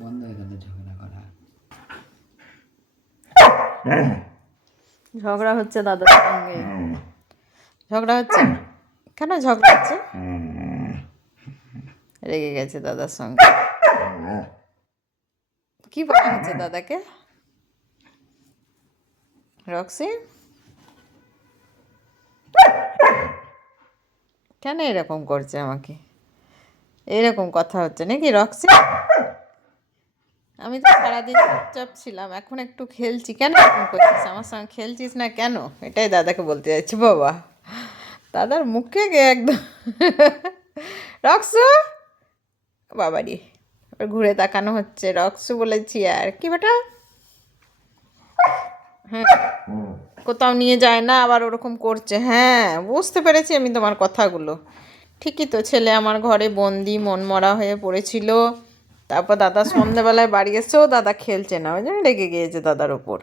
বন্ধ হয়ে গেল ঝগড়া করা। ঝগড়া হচ্ছে দাদার সঙ্গে। ঝগড়া হচ্ছে কেন? ঝগড়া হচ্ছে, রেগে গেছে দাদার সঙ্গে। কি বলা হচ্ছে দাদাকে? রক্সি, কেন এরকম করছে আমাকে? এরকম কথা হচ্ছে নাকি রক্সি? আমি তো সারাদিন চুপচাপ ছিলাম, এখন একটু খেলছি, কেন এরকম করছিস? আমার সঙ্গে খেলছিস না কেন? এটাই দাদাকে বলতে চাইছি। বাবা, দাদার মুখে একদম রক্সু, বাবারি, ঘুরে তাকানো হচ্ছে। রক্সু বলেছি আর কি বেটা? হ্যাঁ, কোথাও নিয়ে যায় না, আবার ওরকম করছে। হ্যাঁ, বুঝতে পেরেছি আমি তোমার কথাগুলো। ঠিকই তো, ছেলে আমার ঘরে বন্দি মনমরা হয়ে পড়েছিল। তারপর দাদা সন্ধ্যেবেলায় বাড়ি এসেও দাদা খেলছে না, ওই জন্য রেগে গিয়েছে দাদার ওপর।